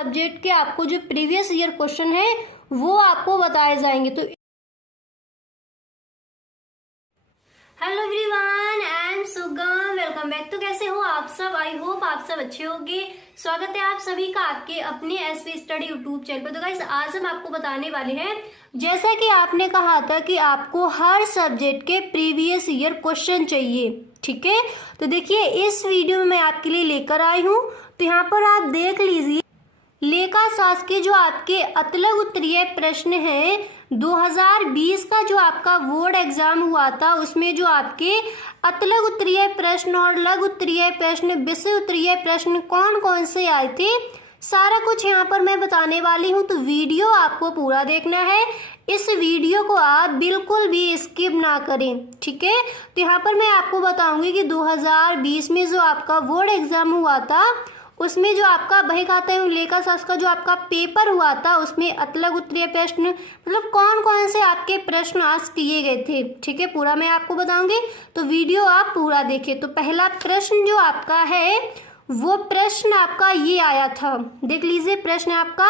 Subject के आपको जो प्रीवियस ईयर क्वेश्चन है वो आपको बताए जाएंगे। तो हेलो एवरीवन, आई एम सुगम, वेलकम बैक। तो कैसे हो आप सब? आई होप आप सब अच्छे होंगे। स्वागत है आप सभी का आपके अपने एसपी स्टडी यूट्यूब चैनल पर। तो गाइस आज हम आपको बताने वाले हैं, जैसा कि आपने कहा था कि आपको हर सब्जेक्ट के प्रीवियस ईयर क्वेश्चन चाहिए, ठीक है। तो देखिए इस वीडियो में मैं आपके लिए लेकर आई हूँ। तो यहाँ पर आप देख लीजिए, लेखा शास्त्र के जो आपके अतलग उत्तरीय प्रश्न हैं 2020 का जो आपका बोर्ड एग्जाम हुआ था, उसमें जो आपके अतलग उत्तरीय प्रश्न और लघु उत्तरीय प्रश्न, विषय उत्तरीय प्रश्न कौन कौन से आए थे, सारा कुछ यहाँ पर मैं बताने वाली हूँ। तो वीडियो आपको पूरा देखना है, इस वीडियो को आप बिल्कुल भी स्किप ना करें, ठीक है। तो यहाँ पर मैं आपको बताऊंगी कि 2020 में जो आपका बोर्ड एग्जाम हुआ था उसमें जो आपका बही खाता एवं लेखा शास्त्र का जो आपका पेपर हुआ था उसमें अतलग उत्तरीय प्रश्न मतलब कौन कौन से आपके प्रश्न आज किए गए थे, ठीक है। पूरा मैं आपको बताऊंगी, तो वीडियो आप पूरा देखिए। तो पहला प्रश्न जो आपका है वो प्रश्न आपका ये आया था, देख लीजिए। प्रश्न आपका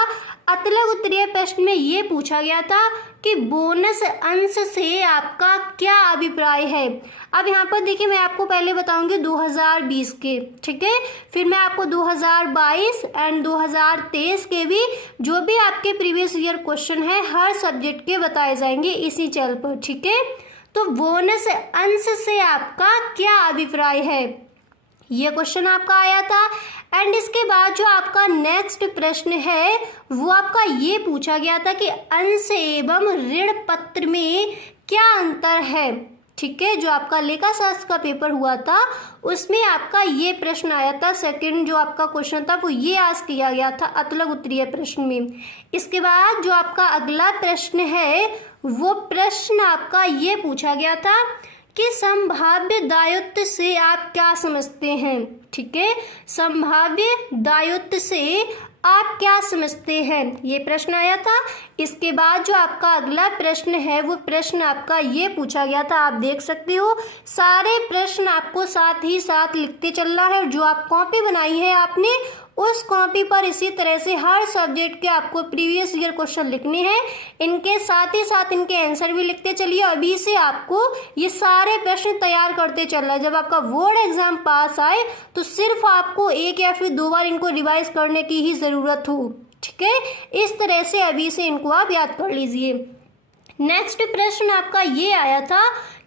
अतलग उत्तरीय प्रश्न में ये पूछा गया था कि बोनस अंश से आपका क्या अभिप्राय है। अब यहाँ पर देखिए मैं आपको पहले बताऊंगी 2020 के, ठीक है। फिर मैं आपको 2022 एंड 2023 के भी जो भी आपके प्रीवियस ईयर क्वेश्चन है हर सब्जेक्ट के बताए जाएंगे इसी चैनल पर, ठीक है। तो बोनस अंश से आपका क्या अभिप्राय है, ये क्वेश्चन आपका आया था। एंड इसके बाद जो आपका नेक्स्ट प्रश्न है वो आपका ये पूछा गया था कि अंश एवं ऋण पत्र में क्या अंतर है, ठीक है। जो आपका लेखा शास्त्र का पेपर हुआ था उसमें आपका ये प्रश्न आया था। सेकंड जो आपका क्वेश्चन था वो ये आज किया गया था अतलग उत्तरीय प्रश्न में। इसके बाद जो आपका अगला प्रश्न है वो प्रश्न आपका ये पूछा गया था कि संभाव्य दायित्व से आप क्या समझते हैं, ठीक है। संभाव्य दायित्व से आप क्या समझते हैं, ये प्रश्न आया था। इसके बाद जो आपका अगला प्रश्न है वो प्रश्न आपका ये पूछा गया था, आप देख सकते हो सारे प्रश्न आपको साथ ही साथ लिखते चलना है। जो आप कॉपी बनाई है आपने उस कॉपी पर इसी तरह से हर सब्जेक्ट के आपको प्रीवियस ईयर क्वेश्चन लिखने हैं, इनके साथ ही साथ इनके आंसर भी लिखते चलिए। अभी से आपको ये सारे प्रश्न तैयार करते चलना है। जब आपका बोर्ड एग्जाम पास आए तो सिर्फ आपको एक या फिर दो बार इनको रिवाइज करने की ही जरूरत हो, ठीक है। इस तरह से अभी से इनको आप याद कर लीजिए। नेक्स्ट प्रश्न आपका ये आया था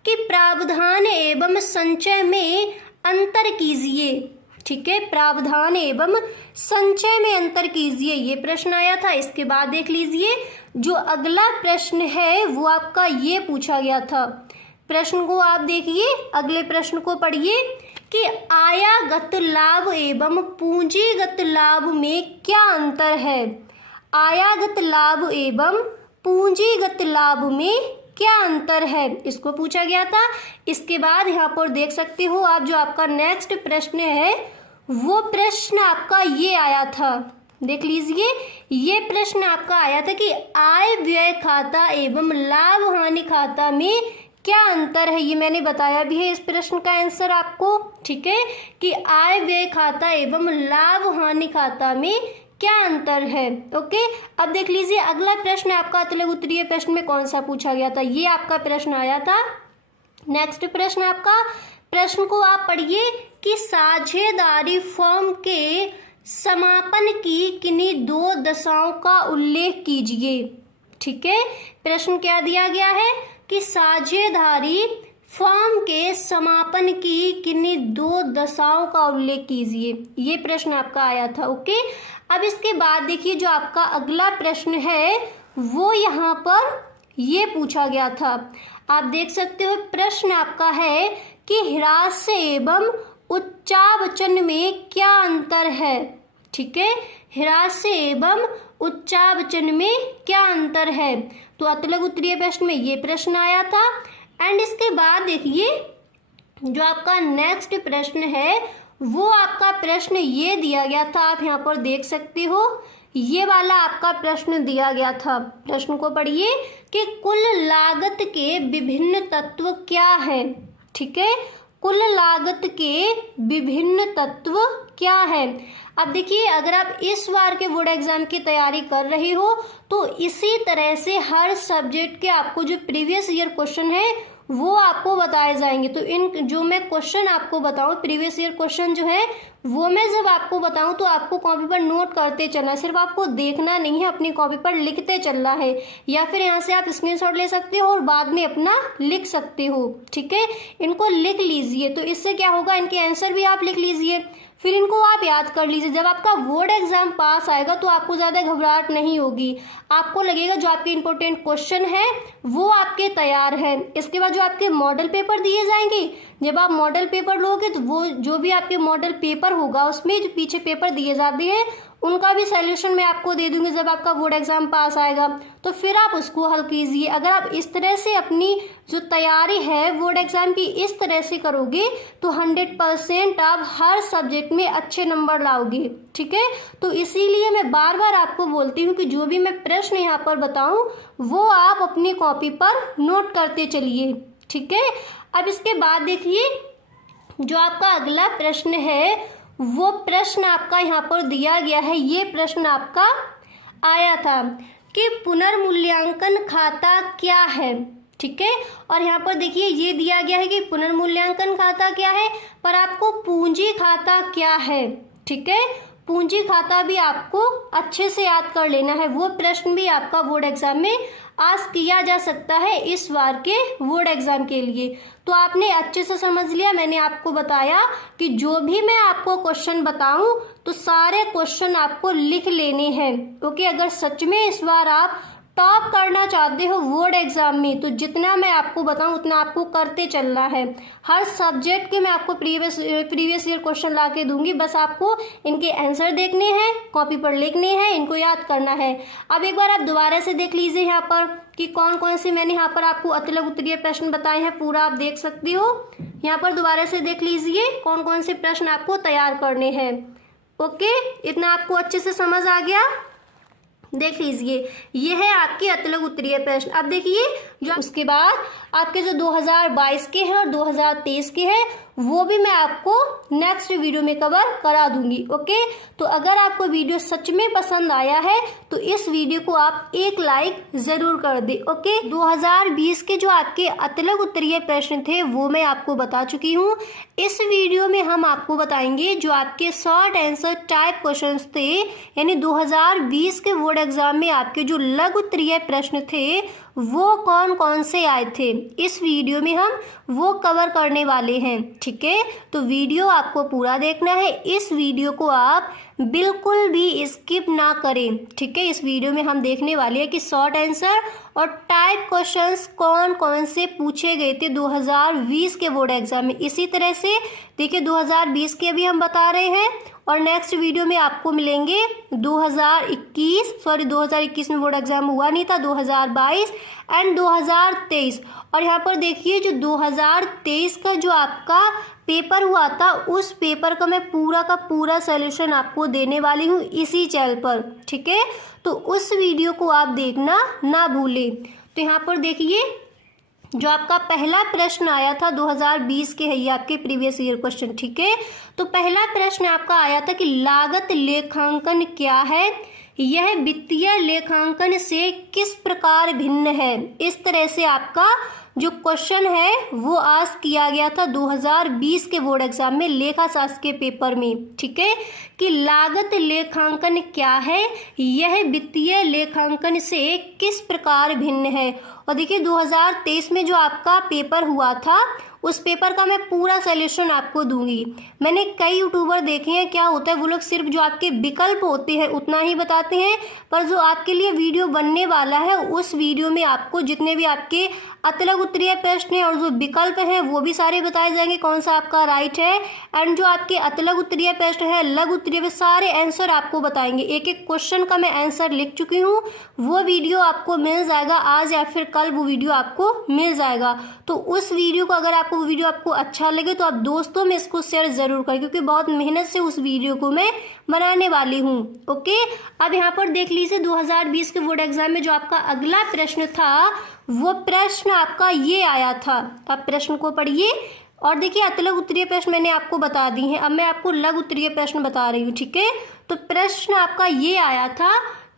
कि प्रावधान एवं संचय में अंतर कीजिए, ठीक है। प्रावधान एवं संचय में अंतर कीजिए, ये प्रश्न आया था। इसके बाद देख लीजिए जो अगला प्रश्न है वो आपका ये पूछा गया था। प्रश्न को आप देखिए, अगले प्रश्न को पढ़िए कि आयागत लाभ एवं पूंजीगत लाभ में क्या अंतर है। आयागत लाभ एवं पूंजीगत लाभ में क्या अंतर है, इसको पूछा गया था। इसके बाद यहाँ पर देख सकते हो आप जो आपका नेक्स्ट प्रश्न है वो प्रश्न आपका ये आया था, देख लीजिए। ये प्रश्न आपका आया था कि आय व्यय खाता एवं लाभ हानि खाता में क्या अंतर है। ये मैंने बताया भी है इस प्रश्न का आंसर आपको, ठीक है, कि आय व्यय खाता एवं लाभ हानि खाता में क्या अंतर है। ओके, अब देख लीजिए अगला प्रश्न आपका अतलग उत्तरीय प्रश्न में कौन सा पूछा गया था, ये आपका प्रश्न आया था। नेक्स्ट प्रश्न आपका, प्रश्न को आप पढ़िए कि साझेदारी फॉर्म के समापन की किन्हीं दो दशाओं का उल्लेख कीजिए, ठीक है। प्रश्न क्या दिया गया है कि साझेदारी फॉर्म के समापन की किन्हीं दो दशाओं का उल्लेख कीजिए, ये प्रश्न आपका आया था। ओके, अब इसके बाद देखिए जो आपका अगला प्रश्न है वो यहाँ पर ये पूछा गया था, आप देख सकते हो। प्रश्न आपका है कि ह्रास्य एवं उच्चावचन में क्या अंतर है, ठीक है। ह्रास्य एवं उच्चावचन में क्या अंतर है, तो अतलग उत्तरीय प्रश्न में ये प्रश्न आया था। एंड इसके बाद देखिए जो आपका नेक्स्ट प्रश्न है वो आपका प्रश्न ये दिया गया था, आप यहाँ पर देख सकते हो ये वाला आपका प्रश्न दिया गया था। प्रश्न को पढ़िए कि कुल लागत के विभिन्न तत्व क्या है, ठीक है। कुल लागत के विभिन्न तत्व क्या है। अब देखिए, अगर आप इस बार के बोर्ड एग्जाम की तैयारी कर रहे हो तो इसी तरह से हर सब्जेक्ट के आपको जो प्रीवियस ईयर क्वेश्चन है वो आपको बताए जाएंगे। तो इन जो मैं क्वेश्चन आपको बताऊं, प्रीवियस ईयर क्वेश्चन जो है वो मैं जब आपको बताऊं तो आपको कॉपी पर नोट करते चलना है, सिर्फ आपको देखना नहीं है, अपनी कॉपी पर लिखते चलना है, या फिर यहाँ से आप स्क्रीनशॉट ले सकते हो और बाद में अपना लिख सकते हो। ठीक है, इनको लिख लीजिए, तो इससे क्या होगा, इनके आंसर भी आप लिख लीजिए, फिर इनको आप याद कर लीजिए। जब आपका बोर्ड एग्जाम पास आएगा तो आपको ज़्यादा घबराहट नहीं होगी, आपको लगेगा जो आपके इंपॉर्टेंट क्वेश्चन है वो आपके तैयार है। इसके बाद जो आपके मॉडल पेपर दिए जाएंगे, जब आप मॉडल पेपर लोगे तो वो जो भी आपके मॉडल पेपर होगा उसमें जो पीछे पेपर दिए जाते हैं उनका भी सॉल्यूशन मैं आपको दे दूंगी जब आपका बोर्ड एग्जाम पास आएगा, तो फिर आप उसको हल कीजिए। अगर आप इस तरह से अपनी जो तैयारी है बोर्ड एग्जाम की इस तरह से करोगे तो 100% आप हर सब्जेक्ट में अच्छे नंबर लाओगे। ठीक है, तो इसीलिए मैं बार बार आपको बोलती हूँ कि जो भी मैं प्रश्न यहाँ पर बताऊँ वो आप अपनी कॉपी पर नोट करते चलिए। ठीक है, अब इसके बाद देखिए जो आपका अगला प्रश्न है वो प्रश्न आपका यहाँ पर दिया गया है। ये प्रश्न आपका आया था कि पुनर्मूल्यांकन खाता क्या है। ठीक है, और यहाँ पर देखिए ये दिया गया है कि पुनर्मूल्यांकन खाता क्या है, पर आपको पूंजी खाता क्या है। ठीक है, पूंजी खाता भी आपको अच्छे से याद कर लेना है, वो प्रश्न भी आपका बोर्ड एग्जाम में आज किया जा सकता है इस बार के बोर्ड एग्जाम के लिए। तो आपने अच्छे से समझ लिया, मैंने आपको बताया कि जो भी मैं आपको क्वेश्चन बताऊं तो सारे क्वेश्चन आपको लिख लेने हैं। ओके, अगर सच में इस बार आप टॉप करना चाहते हो बोर्ड एग्जाम में तो जितना मैं आपको बताऊं उतना आपको करते चलना है। हर सब्जेक्ट के मैं आपको प्रीवियस ईयर क्वेश्चन ला के दूंगी, बस आपको इनके आंसर देखने हैं, कॉपी पर लिखने हैं, इनको याद करना है। अब एक बार आप दोबारा से देख लीजिए यहाँ पर कि कौन कौन से मैंने यहाँ पर आपको अतलग उत्तरीय प्रश्न बताए हैं, पूरा आप देख सकते हो। यहाँ पर दोबारा से देख लीजिए कौन कौन से प्रश्न आपको तैयार करने हैं। ओके, इतना आपको अच्छे से समझ आ गया। देख लीजिए ये है आपके अतलग उत्तरीय प्रश्न। अब देखिए जो उसके बाद आपके जो 2022 के हैं और 2023 के हैं वो भी मैं आपको नेक्स्ट वीडियो में कवर करा दूंगी। ओके, तो अगर आपको वीडियो सच में पसंद आया है तो इस वीडियो को आप एक लाइक जरूर कर दे। ओके, 2020 के जो आपके अतलग उत्तरीय प्रश्न थे वो मैं आपको बता चुकी हूँ। इस वीडियो में हम आपको बताएंगे जो आपके शॉर्ट आंसर टाइप क्वेश्चंस थे, यानी 2020 के बोर्ड एग्जाम में आपके जो लघु उत्तरीय प्रश्न थे वो कौन कौन से आए थे, इस वीडियो में हम वो कवर करने वाले हैं। ठीक है, तो वीडियो आपको पूरा देखना है, इस वीडियो को आप बिल्कुल भी स्किप ना करें। ठीक है, इस वीडियो में हम देखने वाले हैं कि शॉर्ट आंसर और टाइप क्वेश्चंस कौन कौन से पूछे गए थे 2020 के बोर्ड एग्जाम में। इसी तरह से देखिए 2020 के भी हम बता रहे हैं और नेक्स्ट वीडियो में आपको मिलेंगे 2021 में बोर्ड एग्जाम हुआ नहीं था, 2022 एंड 2023। और यहाँ पर देखिए जो 2023 का जो आपका पेपर हुआ था उस पेपर का मैं पूरा का पूरा सॉल्यूशन आपको देने वाली हूँ इसी चैनल पर। ठीक है, तो उस वीडियो को आप देखना ना भूलें। तो यहाँ पर देखिए जो आपका पहला प्रश्न आया था 2020 के है, ये आपके प्रीवियस ईयर क्वेश्चन। ठीक है, तो पहला प्रश्न आपका आया था कि लागत लेखांकन क्या है, यह वित्तीय लेखांकन से किस प्रकार भिन्न है। इस तरह से आपका जो क्वेश्चन है वो आज किया गया था 2020 के बोर्ड एग्जाम में लेखा शास्त्र के पेपर में। ठीक है, कि लागत लेखांकन क्या है, यह वित्तीय लेखांकन से किस प्रकार भिन्न है। और देखिए 2023 में जो आपका पेपर हुआ था उस पेपर का मैं पूरा सॉल्यूशन आपको दूंगी। मैंने कई यूट्यूबर देखे हैं, क्या होता है वो लोग सिर्फ जो आपके विकल्प होते हैं उतना ही बताते हैं, पर जो आपके लिए वीडियो बनने वाला है उस वीडियो में आपको जितने भी आपके अतलग उत्तरीय प्रश्न है और जो विकल्प हैं वो भी सारे बताए जाएंगे कौन सा आपका राइट है, एंड जो आपके अतलग उत्तरीय प्रश्न है लघु उत्तरीय पे सारे आंसर आपको बताएंगे। एक एक क्वेश्चन का मैं आंसर लिख चुकी हूँ, वो वीडियो आपको मिल जाएगा आज या फिर कल, वो वीडियो आपको मिल जाएगा। तो उस वीडियो को अगर आपको वीडियो आपको अच्छा लगे तो आप दोस्तों में इसको शेयर जरूर करें, क्योंकि बहुत मेहनत से उस वीडियो को मैं बनाने वाली हूँ। ओके, अब यहाँ पर देख लीजिए 2020 के बोर्ड एग्जाम में जो आपका अगला प्रश्न था वो प्रश्न आपका ये आया था। आप प्रश्न को पढ़िए और देखिए अतलग उत्तरीय प्रश्न मैंने आपको बता दी हैं। अब मैं आपको लघु उत्तरीय प्रश्न बता रही हूँ, ठीक है। तो प्रश्न आपका ये आया था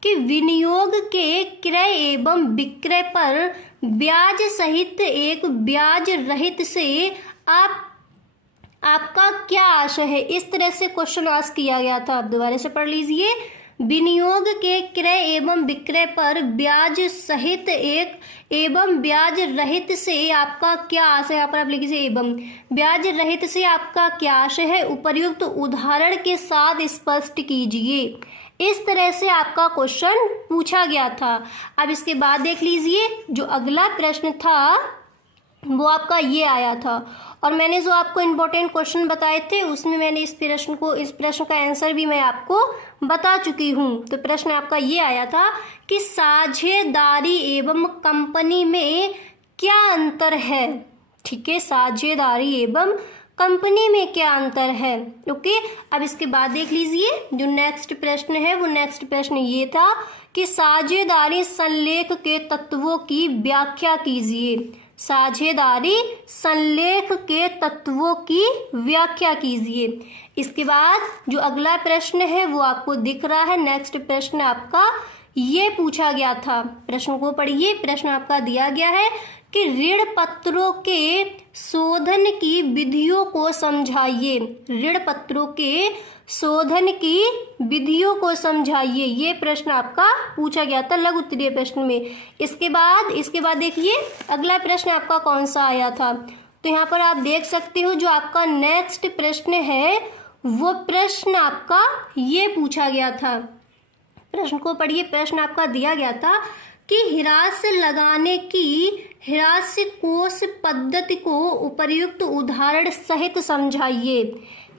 कि विनियोग के क्रय एवं विक्रय पर ब्याज सहित एक ब्याज रहित से आपका क्या आशय है। इस तरह से क्वेश्चन आस्क किया गया था। आप दोबारा से पढ़ लीजिए। विनियोग के क्रय एवं विक्रय पर ब्याज सहित एक एवं ब्याज रहित से आपका क्या आशय है। यहाँ पर आप लिखिए एवं ब्याज रहित से आपका क्या आशय है, उपर्युक्त उदाहरण के साथ स्पष्ट कीजिए। इस तरह से आपका क्वेश्चन पूछा गया था। अब इसके बाद देख लीजिए, जो अगला प्रश्न था वो आपका ये आया था, और मैंने जो आपको इम्पोर्टेंट क्वेश्चन बताए थे उसमें मैंने इस प्रश्न का आंसर भी मैं आपको बता चुकी हूँ। तो प्रश्न आपका ये आया था कि साझेदारी एवं कंपनी में क्या अंतर है, ठीक है। साझेदारी एवं कंपनी में क्या अंतर है, ओके। अब इसके बाद देख लीजिए, जो नेक्स्ट प्रश्न है वो नेक्स्ट प्रश्न ये था कि साझेदारी संलेख के तत्वों की व्याख्या कीजिए। साझेदारी संलेख के तत्वों की व्याख्या कीजिए। इसके बाद जो अगला प्रश्न है वो आपको दिख रहा है। नेक्स्ट प्रश्न आपका ये पूछा गया था। प्रश्न को पढ़िए। प्रश्न आपका दिया गया है कि ऋण पत्रों के शोधन की विधियों को समझाइए। ऋण पत्रों के शोधन की विधियों को समझाइए। ये प्रश्न आपका पूछा गया था लघु उत्तरीय प्रश्न में। इसके बाद देखिए अगला प्रश्न आपका कौन सा आया था। तो यहाँ पर आप देख सकते हो, जो आपका नेक्स्ट प्रश्न है वो प्रश्न आपका ये पूछा गया था। प्रश्न को पढ़िए। प्रश्न आपका दिया गया था कि हिरास्य लगाने की हिरास्य कोष पद्धति को उपर्युक्त उदाहरण सहित समझाइए।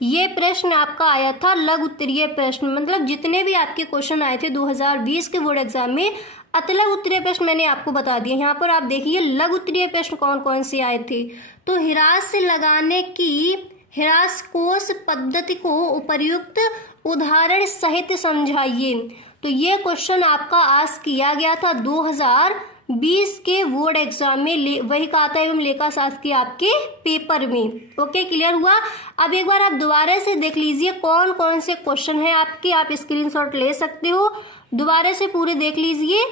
ये प्रश्न आपका आया था लघु उत्तरीय प्रश्न। मतलब जितने भी आपके क्वेश्चन आए थे 2020 के बोर्ड एग्जाम में, अतलग उत्तरीय प्रश्न मैंने आपको बता दिए। यहाँ पर आप देखिए लघु उत्तरीय प्रश्न कौन कौन से आए थे। तो हिरास्य लगाने की हिरास्य कोष पद्धति को उपर्युक्त उदाहरण सहित समझाइए। तो ये क्वेश्चन आपका आस्क किया गया था 2020 के बोर्ड एग्जाम में। वही कहा था एवं लेखा शास्त्र के आपके पेपर में। ओके, क्लियर हुआ। अब एक बार आप दोबारा से देख लीजिए कौन कौन से क्वेश्चन है आपके। आप स्क्रीनशॉट ले सकते हो। दोबारा से पूरे देख लीजिए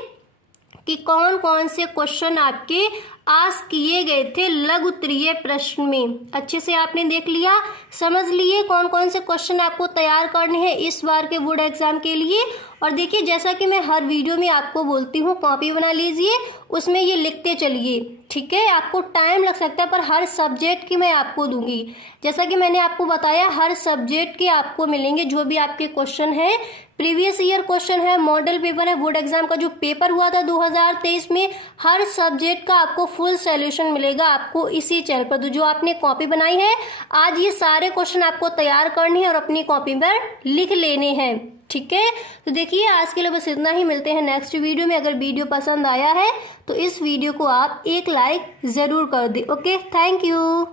कि कौन कौन से क्वेश्चन आपके आस्क किए गए थे लघु उत्तरीय प्रश्न में। अच्छे से आपने देख लिया, समझ लिए कौन कौन से क्वेश्चन आपको तैयार करने हैं इस बार के बोर्ड एग्जाम के लिए। और देखिए, जैसा कि मैं हर वीडियो में आपको बोलती हूँ, कॉपी बना लीजिए, उसमें ये लिखते चलिए, ठीक है। आपको टाइम लग सकता है पर हर सब्जेक्ट की मैं आपको दूंगी। जैसा कि मैंने आपको बताया, हर सब्जेक्ट के आपको मिलेंगे जो भी आपके क्वेश्चन है। प्रीवियस ईयर क्वेश्चन है, मॉडल पेपर है, बोर्ड एग्जाम का जो पेपर हुआ था 2023 में, हर सब्जेक्ट का आपको फुल सॉल्यूशन मिलेगा आपको इसी चैनल पर। तो जो आपने कॉपी बनाई है, आज ये सारे क्वेश्चन आपको तैयार करने हैं और अपनी कॉपी पर लिख लेने हैं, ठीक है। तो देखिए, आज के लिए बस इतना ही। मिलते हैं नेक्स्ट वीडियो में। अगर वीडियो पसंद आया है तो इस वीडियो को आप एक लाइक जरूर कर दें। Okay, thank you.